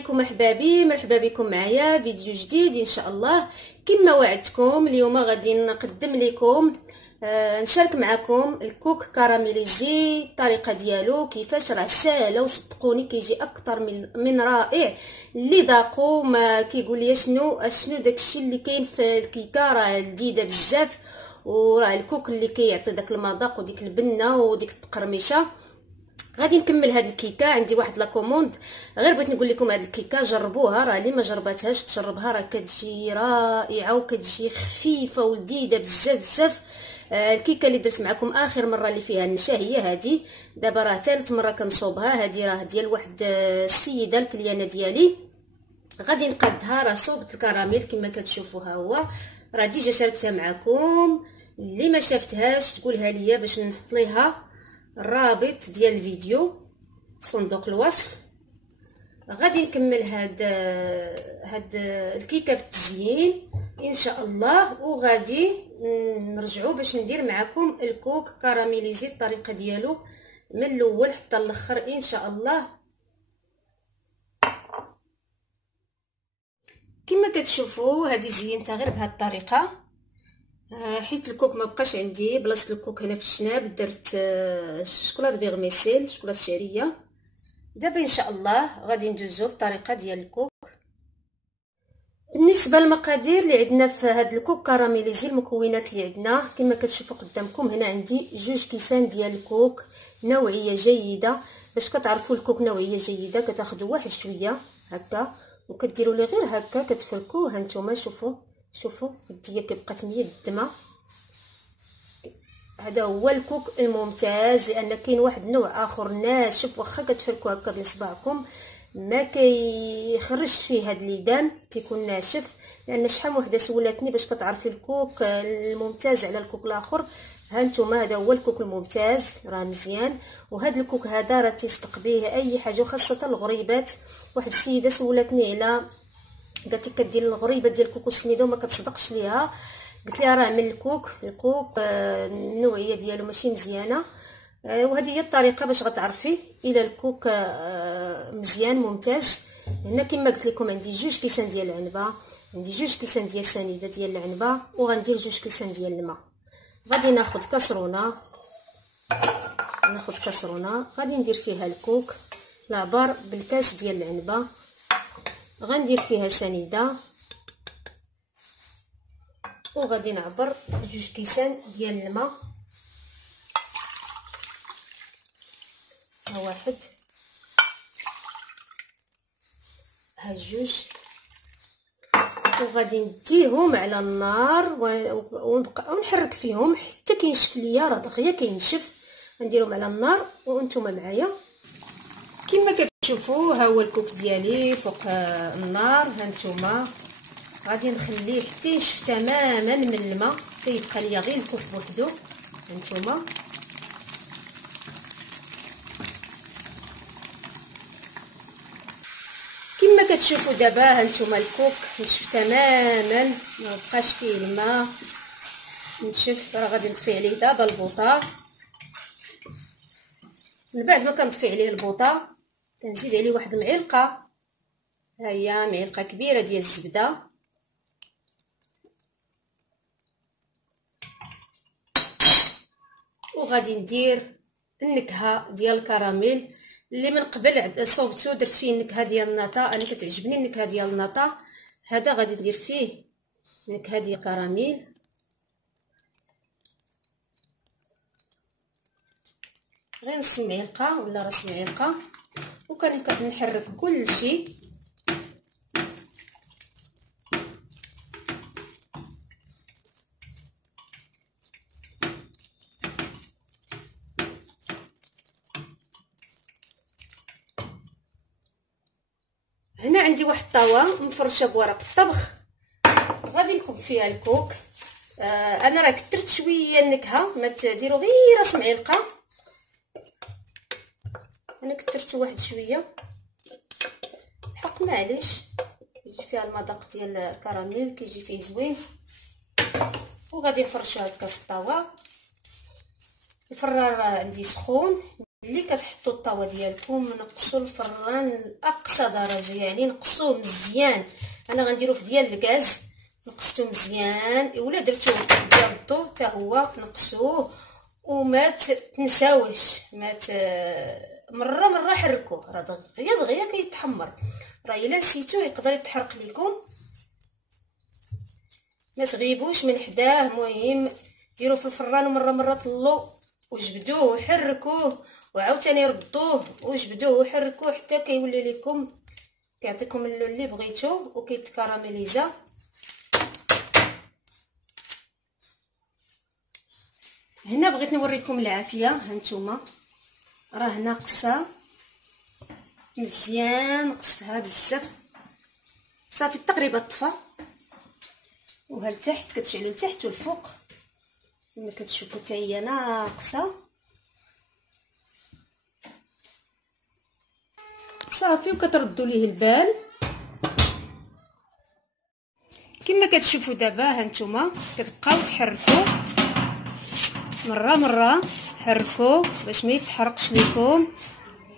عليكم احبابي، مرحبا بكم معايا فيديو جديد ان شاء الله. كما وعدتكم اليوم غادي نقدم لكم نشارك معكم الكوك كراميليزي. الطريقه ديالو كيفاش راه ساهله وصدقوني كيجي اكثر من رائع. اللي ذاقوا ما كيقول لي شنو داكشي اللي كاين في الكيكه راه لذيذه بزاف، وراه الكوك اللي كيعطي داك المذاق وديك البنه وديك التقرميشه. غادي نكمل هاد الكيكه، عندي واحد لا كوموند، غير بغيت نقول لكم هاد الكيكه جربوها، راه اللي ما جرباتهاش تجربها، راه كتجي رائعه وكتجي خفيفه ولذيذه بزاف بزاف. الكيكه اللي درت معكم اخر مره اللي فيها النشا هي هادي، دابا راه ثالث مره كنصوبها. هادي راه ديال واحد السيده الكليانه ديالي، غادي نقادها. راه صوبت الكراميل كما كتشوفوا، ها هو راه ديجا شاركتها معكم. اللي ما شافتهاش تقولها ليا باش نحط ليها الرابط ديال الفيديو صندوق الوصف. غادي نكمل هاد الكيكه بالتزيين ان شاء الله، وغادي نرجعوا باش ندير معكم الكوك كراميليزي الطريقه ديالو من الاول حتى الاخر ان شاء الله. كما كتشوفوا هذه زينتها غير بهذه الطريقه، حيت الكوك ما بقاش عندي بلاصه الكوك هنا في الشناب، درت شوكولاط بيغميسيل، شوكولاط شعريه. دابا ان شاء الله غادي ندوزو للطريقه ديال الكوك. بالنسبه للمقادير اللي عندنا في هذا الكوك كراميليزي، المكونات اللي عندنا كما كتشوفوا قدامكم هنا، عندي 2 كيسان ديال الكوك نوعيه جيده. باش كتعرفوا الكوك نوعيه جيده كتاخذوا واحد شويه هكا وكديروا ليه غير هكا كتفركوه. هانتوما شوفوا الديه كيبقى ميدمه. هذا هو الكوك الممتاز، لان كاين واحد النوع اخر ناشف واخا كتفركوا هكا بصبعكم ما كيخرجش فيه هاد الليدان، تيكون ناشف. لان شحال وحده سولاتني باش كتعرفي الكوك الممتاز على الكوك الاخر. هانتوما هذا هو الكوك الممتاز، راه مزيان. وهذا الكوك هذا راه تيصدق به اي حاجه، وخاصه الغريبات. واحد السيده سولاتني على، قالت لي كدير الغريبه ديال الكوك السميده وما كتصدقش ليها. قلت لها راه من الكوك النوعيه ديالو ماشي مزيانه. وهذه هي الطريقه باش غتعرفي الى الكوك مزيان ممتاز. هنا كما قلت لكم عندي 2 كيسان ديال العنبه، عندي 2 كيسان ديال سنيده ديال العنبه، وغندير 2 كيسان ديال الماء. غادي ناخذ كاسرونه، غادي ندير فيها الكوك العبار بالكاس ديال العنبه، غندير فيها سنيده، وغادي نعبر 2 كيسان ديال الماء. ها واحد، ها 2، وغادي نديهم على النار ونبقى ونحرك فيهم حتى كينشف ليا، راه دغيا كينشف. نديرهم على النار وانتم معايا. كما كتشوفوا ها هو الكوك ديالي فوق النار. هانتوما غادي نخليه حتى ينشف تماما من الماء، حتى يبقى ليا غير الكوك بوحدو. هانتوما كما كتشوفوا دابا هانتوما الكوك نشف تماما، ما بقاش فيه الماء، نشف. راه غادي نطفي عليه دابا البوطه. من بعد ما كنطفي عليه البوطه كنزيد عليه واحد المعلقه، ها هي معلقه كبيره ديال الزبده، وغادي ندير النكهه ديال الكراميل اللي من قبل صوبتو، درت فيه النكهه ديال الناطا. انا كتعجبني النكهه ديال الناطا، هذا غادي ندير فيه النكهه ديال الكراميل. غير نص معلقه ولا راس معلقه، وكنحرك كلشي. هنا عندي واحد الطاوه مفرشه بورق الطبخ، غادي نكب فيها الكوك. انا راه كثرت شويه النكهه، ما تديروا غير راس معلقه، انا كثرت واحد شويه الحق معليش، يجي فيها المذاق ديال الكراميل كيجي فيه زوين. وغادي نفرشو هكا في الطاوه. الفرار عندي سخون، اللي كتحطوا الطاوه ديالكم نقصوا الفران لاقصى درجه، يعني نقصوه مزيان. انا غنديرو في ديال الغاز، نقصتو مزيان ولا درتوه ديال الضو حتى هو نقصوه. وما تنساوش مره حركوه، راه دغيا كيتحمر، راه الا نسيتوه يقدر يتحرق لكم. ما تغيبوش من حداه، مهم ديروه في الفران ومره طلوا وجبدوه وحركوه وعاوتاني ردوه وجبدوه وحركوه حتى كيولي لكم كيعطيكم اللون اللي بغيتو وكيتكراميليزا. هنا بغيت نوريكم العافيه، هانتوما راه ناقصه مزيان، نقصتها بزاف صافي تقريبا طفى. وها لتحت كتشعلوا لتحت والفوق كما كتشوفوا حتى هي ناقصه صافي. وكتردوا ليه البال كما كتشوفوا دابا. هانتوما كتبقاو تحركوا مره حركوا باش ما يتحرقش لكم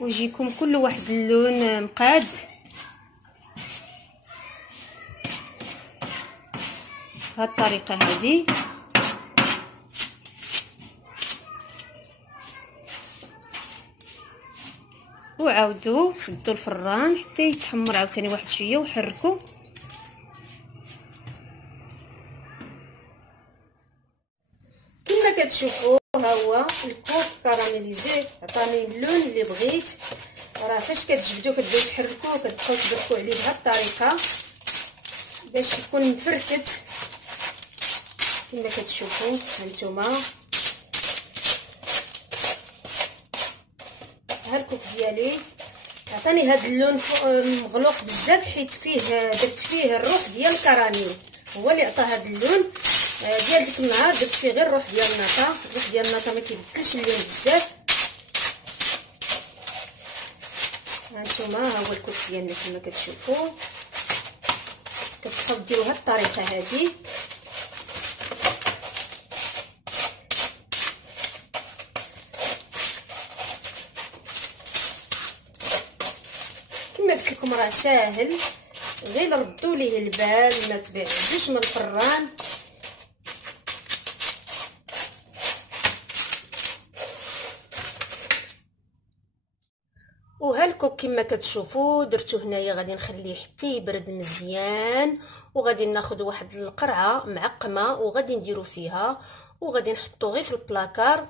ويجيكم كل واحد اللون مقاد. بهذه الطريقه هذه وعاودوا سدوا الفران حتى يتحمر عاوتاني واحد شويه وحركوا. كما كتشوفوا ها هو الكوك كراميليزي، عطاني اللون اللي بغيت. راه فاش كتجبدوا كتبداو تحركوه كتبقاو تبركوا عليه بهذه الطريقه باش يكون مفركت كما كتشوفوا. هانتوما ها الكوك ديالي عطاني هذا اللون مغلوق بزاف حيت فيه درت فيه الروح ديال الكراميل، هو اللي عطى هذا اللون ديال ديك النهار. درت فيه غير الروح ديال الناطا، الروح ديال الناطا ما كيبدلش اللون بزاف. هانتوما ها هو الكوك ديالنا كما كتشوفوا. كتبقاو ديروا هاد الطريقه هذه كما قلت لكم، راه ساهل، غير ردوا ليه البال ما تبعدوش من الفران. وها الكوك كما كتشوفوا درتو هنايا. غادي نخليه حتى يبرد مزيان وغادي ناخذ واحد القرعه معقمه وغادي نديرو فيها وغادي نحطو غير في البلاكار.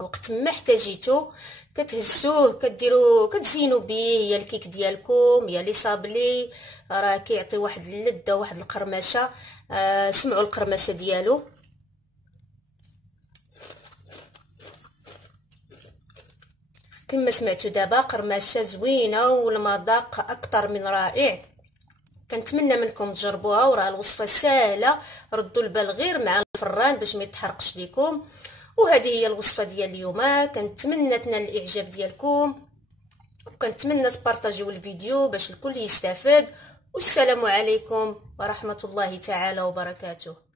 وقت ما احتاجيتو كتهزوه كتزينوا به يا الكيك ديالكم يا لي صابلي، راه كيعطي واحد اللذه وواحد القرمشه. سمعوا القرمشه ديالو. كما سمعتوا دابا قرمشه زوينه والمذاق اكثر من رائع. كنتمنى منكم تجربوها، وراه الوصفه سهله. ردوا البال غير مع الفران باش ما يتحرقش لكم. وهذه هي الوصفه ديال اليوم. كنتمنى تنال الاعجاب ديالكم وكنتمنى تبارطاجيو الفيديو باش الكل يستافد. والسلام عليكم ورحمه الله تعالى وبركاته.